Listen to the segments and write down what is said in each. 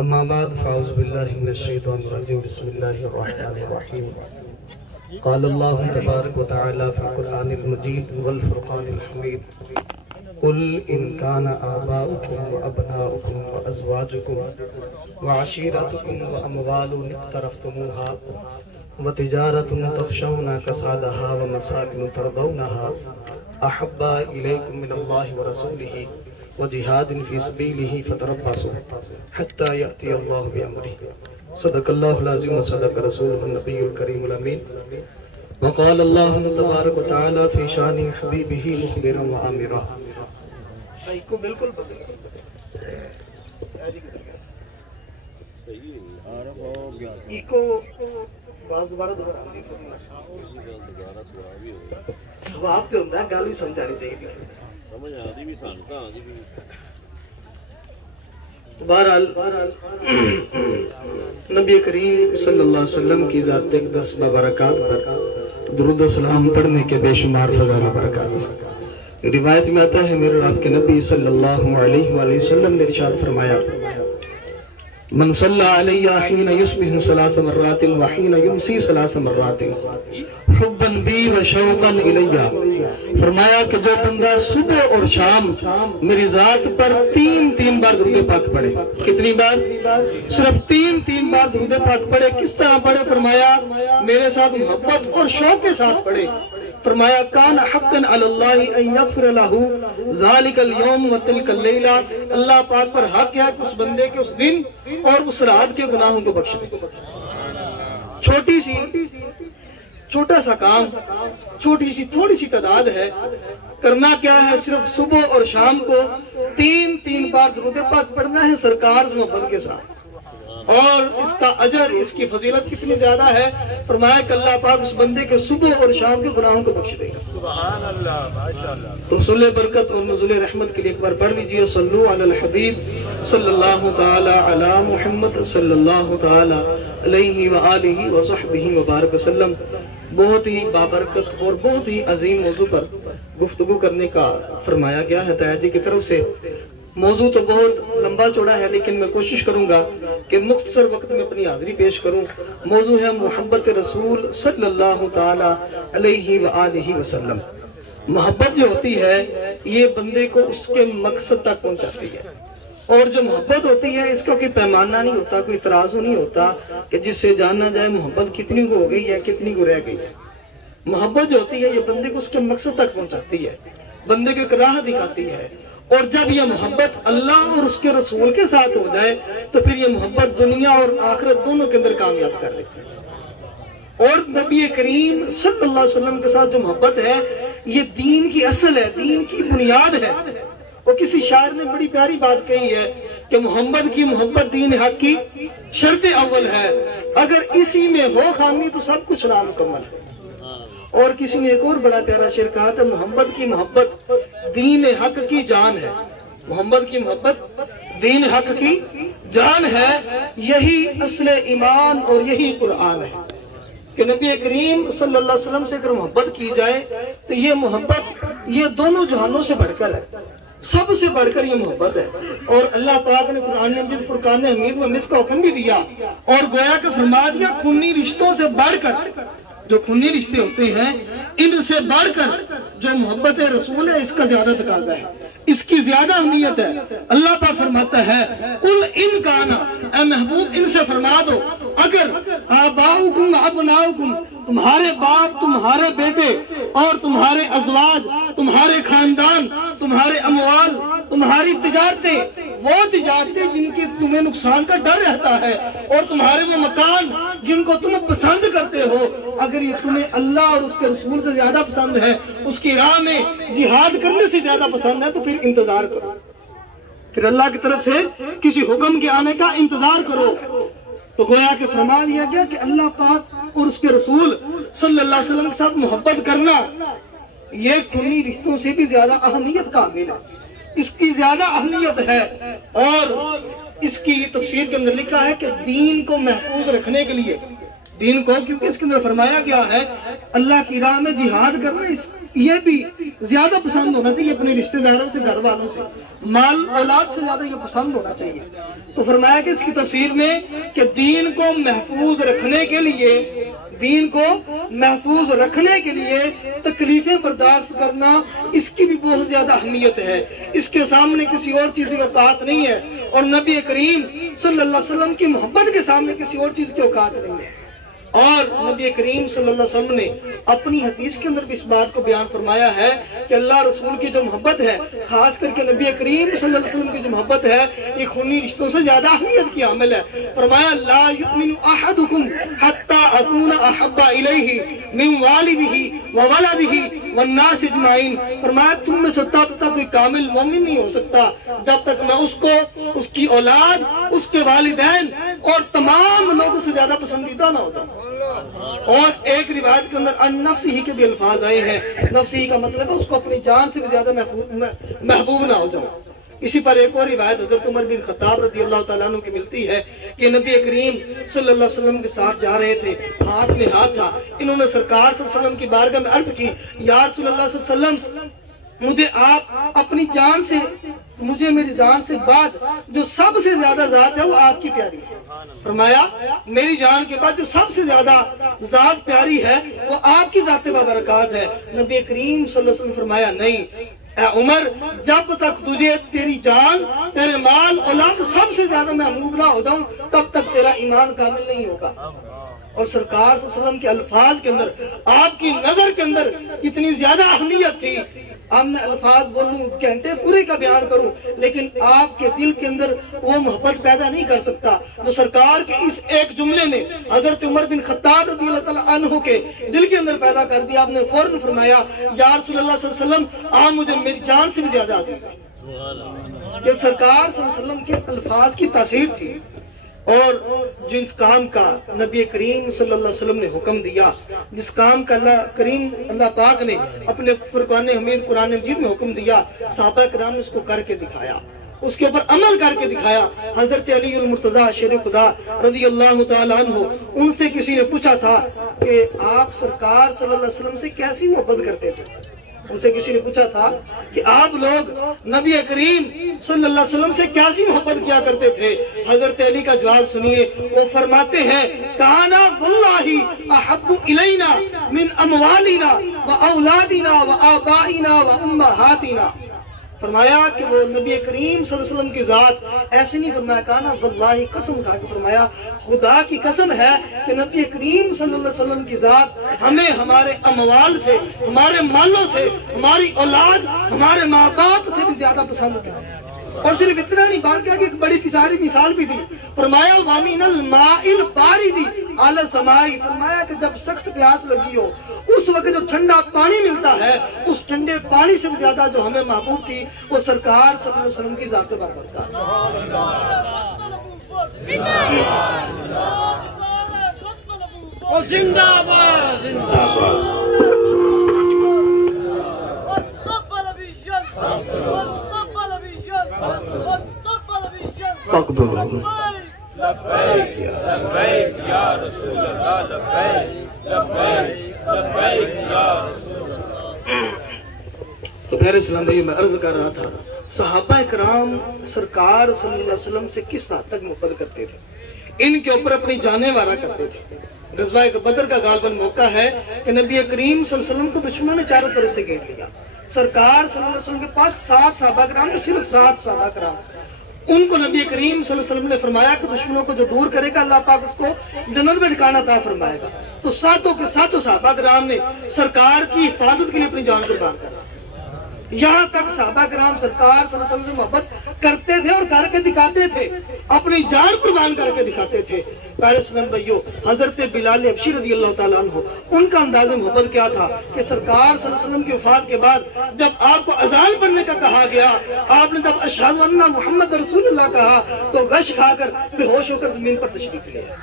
اما بعد فاعوذ باللہ من الشیطان الرجیم بسم اللہ الرحمن الرحیم قال اللہ تبارک وتعالی فی القرآن المجید والفرقان الحمید قل ان کان آباؤکم وابناؤکم وازواجکم وعشیرتکم واموال اقترفتموها وتجارت تخشون کسادها ومساکن ترضونها احب الیکم من اللہ ورسولہ وجہاد فی سبیلہ فتربصوا حتی یأتی اللہ بأمرہ صدق اللہ العظیم وصدق رسولہ النبی الکریم الامین وقال اللہ تبارک وتعالی فی شان حبیبہ مخبرا وآمرا کو بالکل ایکو باز دوبارہ سواب تے ہوندہ ہے گال بھی سمجھانی چاہیے بہرحال نبی کریم صلی اللہ علیہ وسلم کی ذات اقدس ببرکات پر درود و سلام پڑھنے کے بے شمار فضائل و برکات ہیں۔ روایت میں آتا ہے میرے آپ کے نبی صلی اللہ علیہ وآلہ وسلم نے ارشاد فرمایا من صلی علیہ حین یصبح ثلاث مرات وحین یمسی ثلاث مرات حبا بی و شوقا الیہ، فرمایا کہ جو بندہ صبح اور شام میری ذات پر تین بار درود پاک پڑھے، کتنی بار؟ صرف تین بار درود پاک پڑھے۔ کس طرح پڑھے؟ فرمایا میرے ساتھ محبت اور شوق کے ساتھ پڑھے۔ فرمایا کان حقا علی اللہ ان یغفر لہ ذالک اليوم و تلک اللیلہ، اللہ پاک پر حق ہے کہ اس بندے کے اس دن اور اس رات کے گناہوں کو بخش دے۔ چھوٹا سا کام، تھوڑی سی تعداد ہے، کرنا کیا ہے؟ صرف صبح اور شام کو تین بار درود پاک پڑھنا ہے سرکار سے محبت کے ساتھ، اور اس کا اجر، اس کی فضیلت کتنی زیادہ ہے؟ فرمایا کہ اللہ پاک اس بندے کے صبح اور شام کے گناہوں کو بخش دے گا۔ سبحان اللہ، ماشاءاللہ۔ تو حصول برکت اور نزول رحمت کے لیے ایک بار پڑھ لیجئے صلو علی الحبیب صلی اللہ تعالی علی محمد صلی اللہ تعالی علیہ وآلہ وصحبہ وبارک وسلم۔ بہت ہی بابرکت اور بہت ہی عظیم موضوع پر گفتگو کرنے کا فرمایا گیا ہے طیب جی کی طرف سے۔ موضوع تو بہت لمبا چوڑا ہے لیکن میں کوشش کروں گا کہ مختصر وقت میں اپنی حاضری پیش کروں۔ موضوع ہے محبت رسول صلی اللہ تعالی علیہ وآلہ وسلم۔ محبت جو ہوتی ہے یہ بندے کو اس کے مقصد تک پہنچاتی ہے، اور جو محبت ہوتی ہے اس کا کوئی پیمانہ نہیں ہوتا، کوئی ترازو نہیں ہوتا کہ جس سے جانا جائے محبت کتنی کو ہو گئی ہے، کتنی کو رہ گئی ہے۔ محبت جو ہوتی ہے یہ بندے کو اس کے مقصد تک پہنچاتی ہے، بندے کو ایک راہ دکھاتی ہے، اور جب یہ محبت اللہ اور اس کے رسول کے ساتھ ہو جائے تو پھر یہ محبت دنیا اور آخرت دونوں کے اندر کامیاب کر دیتی ہے۔ اور نبی کریم صلی اللہ علیہ وسلم کے ساتھ جو محبت ہے یہ دین کی اصل ہے، دین کی بنیاد ہے۔ اور کسی شاعر نے بڑی پیاری بات کہی ہے کہ محمد کی محبت دین حق کی شرط اول ہے، اگر اسی میں ہو خامی تو سب کچھ نامکمل ہے۔ اور کسی نے ایک اور بڑا پیارا شعر کہا تھا محمد کی محبت دین حق کی جان ہے، محمد کی محبت دین حق کی جان ہے، یہی اصل ایمان اور یہی قرآن ہے کہ نبی کریم صلی اللہ علیہ وسلم سے اگر محبت کی جائے تو یہ محبت یہ دونوں جہانوں سے بڑھ کر ہے، سب سے بڑھ کر یہ محبت ہے۔ اور اللہ پاک نے قرآن مجید فرقان حمید میں اس کا حکم بھی دیا اور گویا کہ فرما دیا خونی رشتوں سے بڑھ کر، جو خونی رشتے ہوتے ہیں ان سے بڑھ کر جو محبت رسول ہے اس کا زیادہ تقاضا ہے، اس کی زیادہ اہمیت ہے۔ اللہ پاک فرماتا ہے قل ان کانا، اے محبوب ان سے فرما دو اگر آباؤکم ابناؤکم، تمہارے باپ، تمہارے بیٹے اور تمہارے ازواج، تمہارے خاندان، تمہارے اموال، تمہاری تجارتیں، وہ تجارتیں جن کی تمہیں نقصان کا ڈر رہتا ہے، اور تمہارے وہ مکان جن کو تم پسند کرتے ہو، اگر یہ تمہیں اللہ اور اس کے رسول سے زیادہ پسند ہے، اس کی راہ میں جہاد کرنے سے زیادہ پسند ہے، تو پھر انتظار کرو، پھر اللہ کی طرف سے کسی حکم کے آنے کا انتظار کرو۔ تو گویا کہ فرما دیا گیا کہ اللہ پاک اور اس کے رسول صلی اللہ علیہ وسلم کے ساتھ محبت کرنا یہ خونی رشتوں سے بھی زیادہ اہمیت کا حامل ہے، اس کی زیادہ اہمیت ہے۔ اور اس کی تفسیر کے اندر لکھا ہے کہ دین کو محفوظ رکھنے کے لیے، دین کو، کیونکہ اس کے اندر فرمایا گیا ہے اللہ کی راہ میں جہاد کرنا، یہ بھی زیادہ پسند ہونا چاہیے اپنے رشتہ داروں سے، گھر والوں سے، مال اولاد سے زیادہ یہ پسند ہونا چاہیے۔ تو فرمایا کہ اس کی تفسیر میں کہ دین کو محفوظ رکھنے کے لیے، دین کو محفوظ رکھنے کے لیے تکلیفیں برداشت کرنا، اس کی بھی بہت زیادہ اہمیت ہے۔ اس کے سامنے کسی اور چیز کی اوقات نہیں ہے، اور نبی کریم صلی اللہ علیہ وسلم کی محبت کے سامنے کسی اور چیز کی اوقات نہیں ہے۔ اور نبی کریم صلی اللہ علیہ وسلم نے اپنی حدیث کے اندر بھی اس بات کو بیان فرمایا ہے کہ اللہ رسول کی جو محبت ہے، خاص کر کے نبی کریم صلی اللہ علیہ وسلم کی جو محبت ہے، یہ خونی رشتوں سے زیادہ اہمیت کی عامل ہے۔ فرمایا لا یؤمن احدکم حتی اکون احب الیہ من والدہ وولدہ والناس اجمعین۔ فرمایا تم میں سے تب تک کوئی کامل مومن نہیں ہو سکتا جب تک میں اس کو، اس کی اولاد، اس کے والدین اور تمام لوگوں سے زیادہ پسندیدہ نہ ہوتا۔ اور ایک روایت کے اندر ان نفسی کے بھی الفاظ آئے ہیں، نفسی کا مطلب ہے اس کو اپنی جان سے بھی زیادہ محبوب نہ ہو جاؤ۔ اسی پر ایک اور روایت حضرت عمر بن خطاب رضی اللہ تعالیٰ عنہ کی ملتی ہے کہ نبی کریم صلی اللہ علیہ وسلم کے ساتھ جا رہے تھے، ہاتھ میں ہاتھ تھا، انہوں نے سرکار صلی اللہ علیہ وسلم کی بارگاہ میں عرض کی، یا رسول اللہ صلی اللہ علیہ وسلم مجھے آپ اپنی جان سے، مجھے میری جان سے بعد جو سب سے زیادہ ذات ہے وہ آپ کی پیاری ہے۔ فرمایا میری جان کے بعد جو سب سے زیادہ ذات پیاری ہے وہ آپ کی ذات بابرکات ہے۔ نبی کریم صلی اللہ علیہ وسلم فرمایا نہیں اے عمر، جب تک تجھے تیری جان، تیرے مال، اولاد سب سے زیادہ محبوب نہ ہو جاؤں تب تک تیرا ایمان کامل نہیں ہوگا۔ اور سرکار صلی اللہ علیہ وسلم کے الفاظ کے اندر، آپ کی نظر کے اندر اتنی زیادہ اہمیت تھی، اب میں الفاظ بولوں، گھنٹے پورے کا بیان کروں، لیکن آپ کے دل کے اندر وہ محبت پیدا نہیں کر سکتا جو سرکار کے اس ایک جملے نے حضرت عمر بن خطاب رضی اللہ تعالیٰ عنہ کے دل کے اندر پیدا کر دیا۔ آپ نے فوراً فرمایا یا رسول اللہ صلی اللہ علیہ وسلم آپ مجھے میری جان سے بھی زیادہ عزیز ہیں۔ یہ سرکار صلی اللہ علیہ وسلم کے الفاظ کی تاثیر تھی۔ اور جس کام کا نبی کریم صلی اللہ علیہ وسلم نے حکم دیا، جس کام کا اللہ پاک نے اپنے فرقان حمید قرآن مجید میں حکم دیا، صحابہ کرام نے اس کو کر کے دکھایا، اس کے اوپر عمل کر کے دکھایا۔ حضرت علی المرتضیٰ شیر خدا رضی اللہ تعالیٰ عنہ، ان سے کسی نے پوچھا تھا کہ آپ سرکار صلی اللہ علیہ وسلم سے کیسی محبت کرتے تھے؟ ان سے کسی نے پوچھا تھا کہ آپ لوگ نبی کریم صلی اللہ علیہ وسلم سے کیسی محبت کیا کرتے تھے؟ حضرت علی کا جواب سنیے، وہ فرماتے ہیں کانا واللہ احب الینا من اموالنا و اولادنا و آبائنا و امہاتنا۔ فرمایا کہ وہ نبی کریم صلی اللہ علیہ وسلم کی ذات ایسے نہیں فرمایا، کانا واللہ قسم کھا کے فرمایا خدا کی قسم ہے کہ نبی کریم صلی اللہ علیہ وسلم کی ذات ہمیں ہمارے اموال سے، ہمارے مالوں سے، ہماری اولاد، ہمارے ماں باپ سے بھی زیادہ پسند ہے۔ اور صرف اتنا نہیں، بات کیا کہ ایک بڑی پیاری مثال بھی دی، فرمایا وَمِنَ الْمَاءِ الْبَارِدِ عَلَى السَّمَاءِ، فرمایا کہ جب سخت پیاس لگی ہو اس وقت جو ٹھنڈا پانی ملتا ہے، اس ٹھنڈے پانی سے بھی زیادہ جو ہمیں محبوب تھی وہ سرکار صلی اللہ علیہ وسلم کی ذات بابرکات۔ زندہ باد، زندہ باد۔ لبیک یا رسول اللہ، لبیک لبیک یا رسول اللہ۔ تو پھر اسلام بھائی میں عرض کر رہا تھا صحابہ کرام سرکار صلی اللہ علیہ وسلم سے کس حد تک محبت کرتے تھے، ان کے اوپر اپنی جانیں وارا کرتے تھے۔ غزوہ بدر کا غالباً موقع ہے کہ نبی کریم صلی اللہ علیہ وسلم کو دشمنوں نے چاروں طرف سے گھیر لیا۔ سرکار صلی اللہ علیہ وسلم کے پاس 7 صحابہ کرام تھے، صرف 7 صحابہ کرام۔ ان کو نبی کریم صلی اللہ علیہ وسلم نے فرمایا کہ دشمنوں کو جو دور کرے گا اللہ پاک اس کو جنت میں ٹھکانہ عطا فرمائے گا۔ تو 7 کے 7 صحابہ کرام نے سرکار کی حفاظت کے لیے اپنی جان قربان کر دی۔ یہاں تک صحابہ کرام سرکار صلی اللہ علیہ وسلم سے محبت کرتے تھے اور کر کے دکھاتے تھے، اپنی جان قربان کر کے دکھاتے تھے۔ پیارے اسلام بھائیو، حضرت بلال حبشی رضی اللہ تعالیٰ عنہ، ان کا انداز محبت کیا تھا کہ سرکار صلی اللہ علیہ وسلم کی وفات کے بعد جب آپ کو اذان پڑھنے کا کہا گیا، آپ نے جب اشہد ان محمد رسول اللہ کہا تو غش کھا کر بے ہوش ہو کر زمین پر تشریف لے آئے۔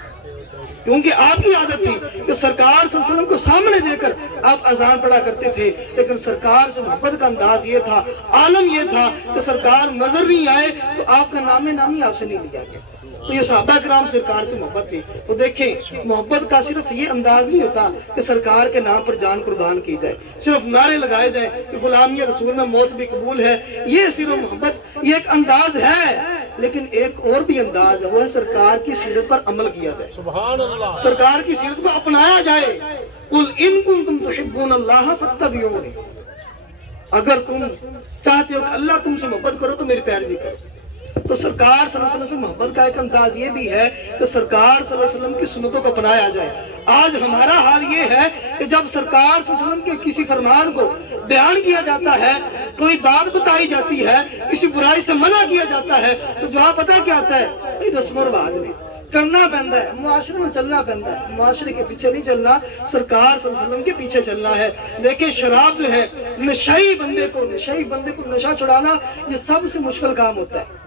کیونکہ آپ کی عادت تھی کہ سرکار صلی اللہ علیہ وسلم کو سامنے دے کر آپ اذان پڑھا کرتے تھے، لیکن سرکار سے محبت کا انداز یہ تھا، عالم یہ تھا کہ سرکار نظر نہیں آئے تو آپ کا نام نامی آپ سے نہیں لیا گیا۔ تو یہ صحابہ کرام سرکار سے محبت تھی۔ تو دیکھیں، محبت کا صرف یہ انداز نہیں ہوتا کہ سرکار کے نام پر جان قربان کی جائے، صرف نعرے لگائے جائیں کہ غلامی رسول میں موت بھی قبول ہے، یہ صرف محبت یہ ایک انداز ہے، لیکن ایک اور بھی انداز ہے، وہ ہے سرکار کی سیرت پر عمل کیا جائے، سبحان اللہ، سرکار کی سیرت کو اپنایا جائے۔ قُلْ إِن كُنتُمْ تُحِبُّونَ اللَّهَ فَاتَّبِعُونِ، اگر تم چاہتے ہو کہ اللہ تم سے محبت کرو تو میری پیروی کرو۔ تو سرکار صلی اللہ علیہ وسلم سے محبت کا ایک انداز یہ بھی ہے کہ سرکار صلی اللہ علیہ وسلم کی سنتوں کو اپنایا جائے۔ آج ہمارا حال یہ ہے کہ جب سرکار صلی اللہ علیہ وسلم کے کسی فرمان کو بیان کیا جاتا ہے، کوئی بات بتائی جاتی ہے، کسی برائی سے منع کیا جاتا ہے، تو جواب پتہ کیا آتا ہے؟ رسم و رواج نے کرنا پہنتا ہے، معاشرے میں چلنا پہنتا ہے، معاشرے کے پیچھے نہیں چلنا، سرکار صلی اللہ علیہ وسلم کے پیچھے چلنا ہے۔ دیکھیں، شراب جو ہے، نشئی بندے کو نشہ چھڑانا یہ سب سے مشکل کام ہوتا ہے،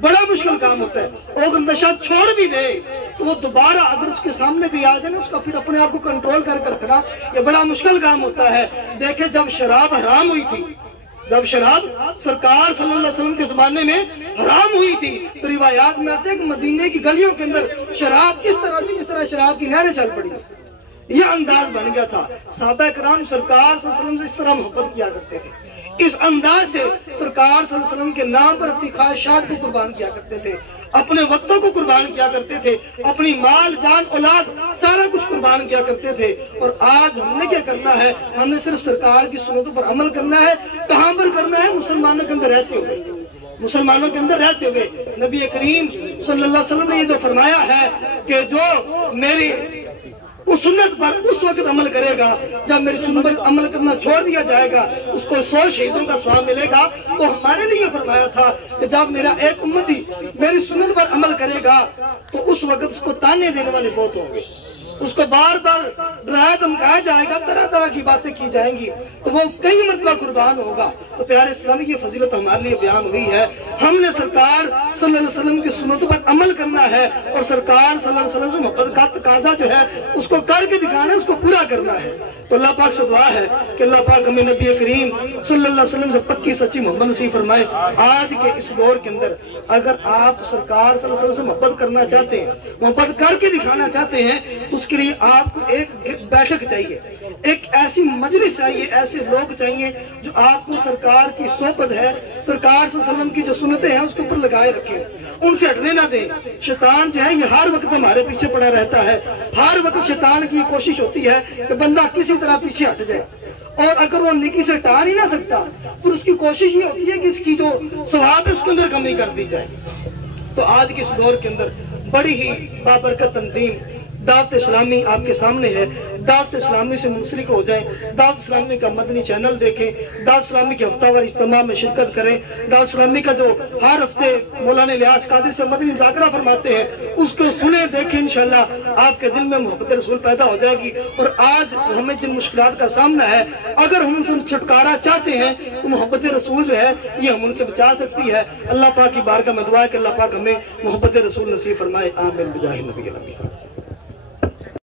بڑا مشکل کام ہوتا ہے۔ اور اگر نشہ چھوڑ بھی دے تو وہ دوبارہ اگر اس کے سامنے بھی آ جائے نا، اس کا پھر اپنے آپ کو کنٹرول کر کے رکھنا یہ بڑا مشکل کام ہوتا ہے۔ دیکھیں، جب شراب حرام ہوئی تھی، جب شراب سرکار صلی اللہ علیہ وسلم کے زمانے میں حرام ہوئی تھی، تو روایات میں آتے ہیں کہ مدینے کی گلیوں کے اندر شراب اس طرح شراب کی نہریں چل پڑی، یہ انداز بن گیا تھا۔ صحابہ کرام سرکار صلی اللہ علیہ وسلم سے اس طرح محبت کیا کرتے تھے، اس انداز سے سرکار صلی اللہ علیہ وسلم کے نام پر اپنی خواہشات کو قربان کیا کرتے تھے، اپنے وقتوں کو قربان کیا کرتے تھے، اپنی مال جان اولاد سارا کچھ قربان کیا کرتے تھے۔ اور آج ہم نے کیا کرنا ہے؟ ہم نے صرف سرکار کی سنتوں پر عمل کرنا ہے۔ کہاں پر کرنا ہے؟ مسلمانوں کے اندر رہتے ہوئے، مسلمانوں کے اندر رہتے ہوئے۔ نبی کریم صلی اللہ علیہ وسلم نے یہ جو فرمایا ہے کہ جو میری اس سنت پر اس وقت عمل کرے گا جب میری سنت پر عمل کرنا چھوڑ دیا جائے گا، اس کو 100 شہیدوں کا ثواب ملے گا۔ تو ہمارے لیے فرمایا تھا کہ جب میرا ایک امتی میری سنت پر عمل کرے گا تو اس وقت اس کو تانے دینے والے بہت ہوں گے، اس کو بار بار ڈرایا دھمکایا جائے گا، طرح طرح کی باتیں کی جائیں گی، تو وہ کئی مرتبہ قربان ہوگا۔ تو پیارے اسلامی کی فضیلت ہمارے لیے بیان ہوئی ہے۔ ہم نے سرکار صلی اللہ علیہ وسلم کی سنتوں پر عمل کرنا ہے، اور سرکار صلی اللہ علیہ وسلم سے محبت کا تقاضا جو ہے اس کو کر کے دکھانا ہے، اس کو پورا کرنا ہے۔ تو اللہ پاک سے دعا ہے کہ اللہ پاک ہمیں نبی کریم صلی اللہ علیہ وسلم سے پکی سچی محبت نصیب فرمائے۔ آج کے اس دور کے اندر اگر آپ سرکار صلی اللہ علیہ وسلم سے محبت کرنا چاہتے ہیں، محبت کر کے دکھانا چاہتے ہیں، تو اس کے لیے آپ کو ایک بیٹھک چاہیے، ایک ایسی مجلس چاہیے، ایسے لوگ چاہیے جو آپ کو سرکار کی صحبت ہے، سرکار صلی اللہ علیہ وسلم کی جو سنتیں ہیں اس کے اوپر لگائے رکھیں، ان سے ہٹنے نہ دیں۔ شیطان جو ہے یہ ہر وقت ہمارے پیچھے پڑا رہتا ہے، ہر وقت شیطان کی کوشش ہوتی ہے کہ بندہ کسی طرح پیچھے ہٹ جائے، اور اگر وہ نیکی سے ہٹا نہیں نہ سکتا پھر اس کی کوشش یہ ہوتی ہے کہ اس کی جو ثواب ہے اس کے اندر کمی کر دی جائے۔ تو آج کے اس دور کے اندر بڑی ہی بابرکت تنظیم دعوت اسلامی آپ کے سامنے ہے۔ دعوت اسلامی سے منسلک ہو جائیں، دعوت اسلامی کا مدنی چینل دیکھیں، دعوت اسلامی کے ہفتہ وار اجتماع میں شرکت کریں، دعوت اسلامی کا جو ہر ہفتے مولانا الیاس قادری سے مدنی مذاکرہ فرماتے ہیں اس کو سنیں، دیکھیں، انشاءاللہ آپ کے دل میں محبت رسول پیدا ہو جائے گی۔ اور آج ہمیں جن مشکلات کا سامنا ہے اگر ہم ان سے چھٹکارا چاہتے ہیں تو محبت رسول جو ہے یہ ہم ان سے بچا سکتی ہے۔ اللہ پاک کی بارگاہ میں دعا ہے کہ اللہ پاک ہمیں محبت رسول نصیب فرمائے، آمین بجاہ نبی الامین۔